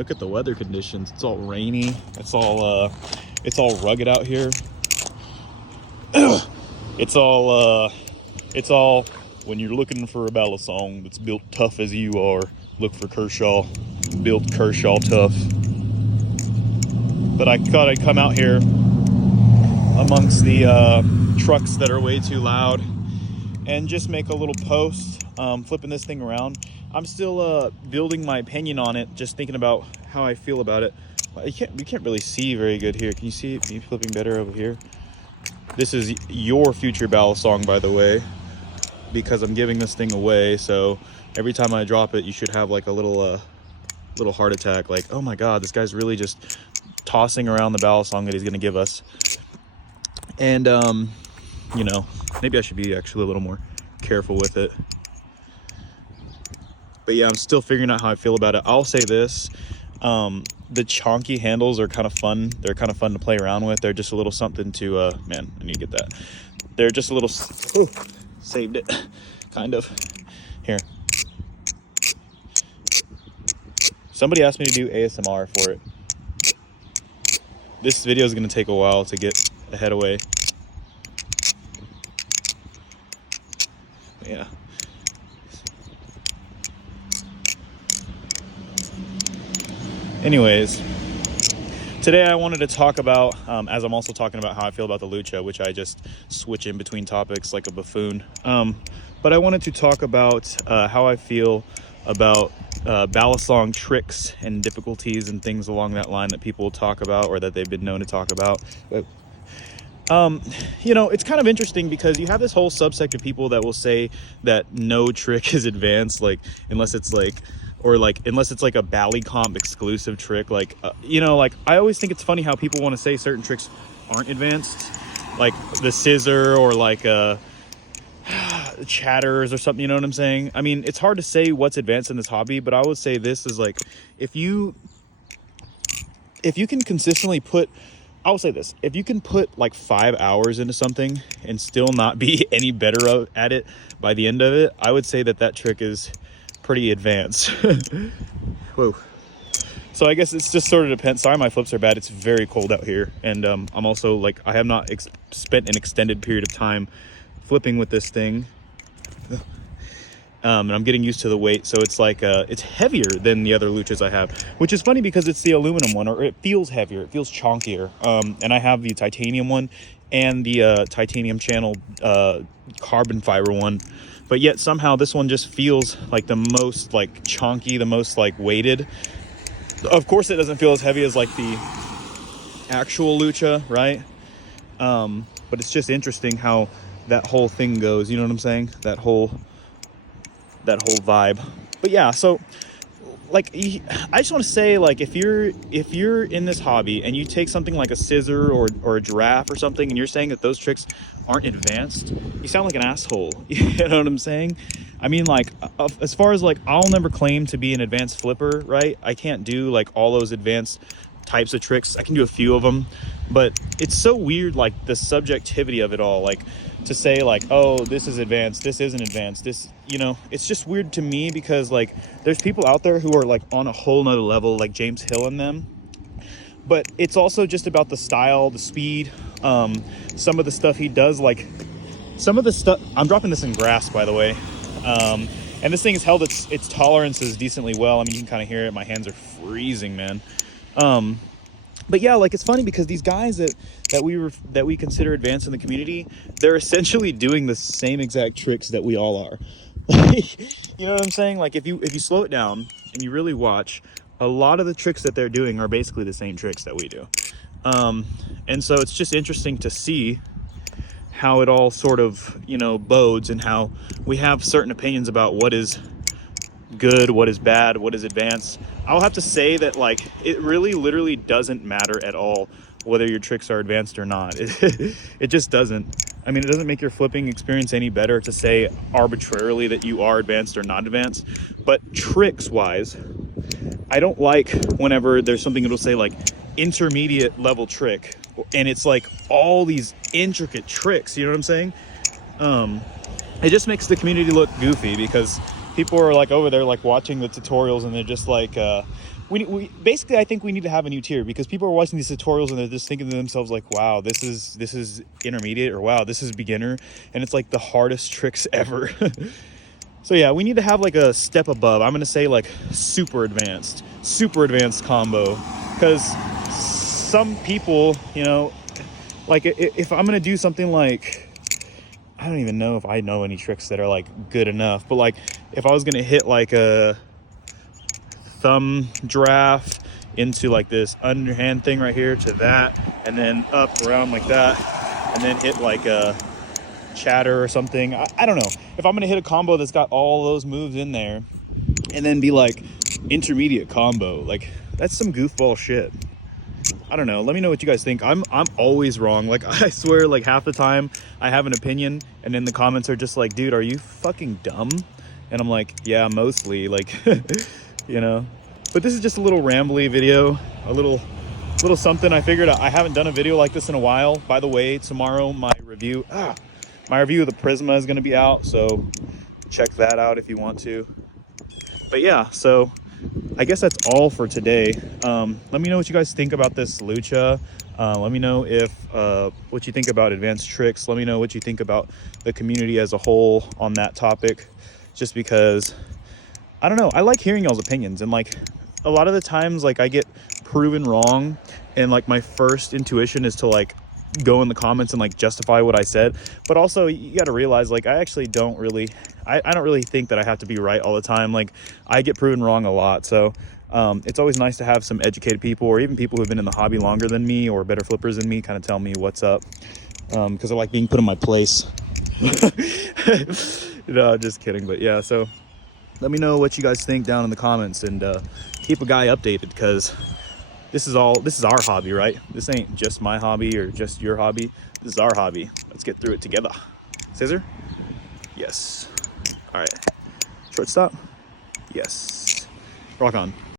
Look at the weather conditions. It's all rainy. It's all rugged out here. It's all when you're looking for a ballad song that's built tough as you are, look for Kershaw. Built Kershaw tough. But I thought I'd come out here amongst the trucks that are way too loud and just make a little post, flipping this thing around. I'm still building my opinion on it, just thinking about how I feel about it. You can't really see very good here. Can you see me flipping better over here? This is your future ballad song, by the way, because I'm giving this thing away. So every time I drop it, you should have like a little heart attack. Like, oh my God, this guy's really just tossing around the ballad song that he's going to give us. And, you know, maybe I should be actually a little more careful with it. But yeah, I'm still figuring out how I feel about it. I'll say this. The chonky handles are kind of fun. They're kind of fun to play around with. They're just a little something to, man, I need to get that. They're just a little, saved it, kind of. Here. Somebody asked me to do ASMR for it. This video is going to take a while to get the head away. Yeah. Anyways, today I wanted to talk about, as I'm also talking about how I feel about the lucha, which I just switch in between topics like a buffoon. But I wanted to talk about how I feel about ballad song tricks and difficulties and things along that line that people talk about or that they've been known to talk about. But, you know, it's kind of interesting because you have this whole subsect of people that will say that no trick is advanced, like unless it's like a Bally Comp exclusive trick. Like, you know, like I always think it's funny how people want to say certain tricks aren't advanced, like the scissor or like chatters or something, you know what I'm saying? I mean, it's hard to say what's advanced in this hobby, but I would say this is like, if you can consistently put, I'll say this, if you can put like 5 hours into something and still not be any better at it by the end of it, I would say that that trick is pretty advanced. Whoa. So I guess it's just sort of depends. Sorry, my flips are bad. It's very cold out here. And I'm also like, I have not spent an extended period of time flipping with this thing. And I'm getting used to the weight. So it's like, it's heavier than the other luchas I have, which is funny because it's the aluminum one, or it feels heavier. It feels chonkier. And I have the titanium one and the titanium channel carbon fiber one. But yet somehow this one just feels like the most like chonky, the most like weighted. Of course it doesn't feel as heavy as like the actual lucha, right? But it's just interesting how that whole thing goes, you know what I'm saying? That whole vibe. But yeah, so like I just want to say, like, if you're in this hobby and you take something like a scissor or a giraffe or something and you're saying that those tricks aren't advanced, you sound like an asshole. You know what I'm saying? I mean, like, as far as like, I'll never claim to be an advanced flipper, right? I can't do like all those advanced types of tricks. I can do a few of them, but it's so weird, like the subjectivity of it all, like to say like, oh, this is advanced, this isn't advanced, this, you know, it's just weird to me because like there's people out there who are like on a whole nother level, like James Hill and them, but it's also just about the style, the speed, some of the stuff he does, like some of the stuff. I'm dropping this in grass, by the way, and this thing has held its tolerances decently well. I mean, you can kind of hear it. My hands are freezing, man. But yeah, like, it's funny because these guys that we consider advanced in the community, they're essentially doing the same exact tricks that we all are. You know what I'm saying? Like, if you slow it down and you really watch, a lot of the tricks that they're doing are basically the same tricks that we do. And so it's just interesting to see how it all sort of, you know, bodes, and how we have certain opinions about what is good, what is bad, what is advanced. I'll have to say that, like, it really literally doesn't matter at all whether your tricks are advanced or not. It just doesn't. I mean, it doesn't make your flipping experience any better to say arbitrarily that you are advanced or not advanced. But tricks wise, I don't like whenever there's something that'll say like intermediate level trick, and it's like all these intricate tricks, you know what I'm saying? It just makes the community look goofy because people are like over there like watching the tutorials and they're just like we basically, I think we need to have a new tier, because people are watching these tutorials and they're just thinking to themselves like, wow, this is intermediate, or wow, this is beginner, and it's like the hardest tricks ever. So yeah, we need to have like a step above. I'm gonna say like super advanced combo, because some people, you know, like if I'm gonna do something like, I don't even know if I know any tricks that are like good enough, but like if I was gonna hit like a thumb draft into like this underhand thing right here to that, and then up around like that, and then hit like a chatter or something. I don't know. If I'm gonna hit a combo that's got all those moves in there and then be like intermediate combo, like that's some goofball shit. I don't know. Let me know what you guys think. I'm always wrong. Like I swear, like half the time I have an opinion and then the comments are just like, dude, are you fucking dumb? And I'm like, yeah, mostly, like you know. But this is just a little rambly video, a little something. I figured I haven't done a video like this in a while. By the way, tomorrow my review of the Prisma is going to be out, so check that out if you want to. But yeah, so I guess that's all for today. Let me know what you guys think about this lucha. Let me know if what you think about advanced tricks. Let me know what you think about the community as a whole on that topic, just because I don't know, I like hearing y'all's opinions, and like a lot of the times like I get proven wrong, and like my first intuition is to like go in the comments and like justify what I said. But also you got to realize, like, I actually don't really I don't really think that I have to be right all the time. Like I get proven wrong a lot, so it's always nice to have some educated people, or even people who've been in the hobby longer than me or better flippers than me, kind of tell me what's up, because I like being put in my place. No, just kidding. But yeah, so let me know what you guys think down in the comments, and keep a guy updated, because this is our hobby, right? This ain't just my hobby or just your hobby. This is our hobby. Let's get through it together. Scissor? Yes. All right. Shortstop? Yes. Rock on.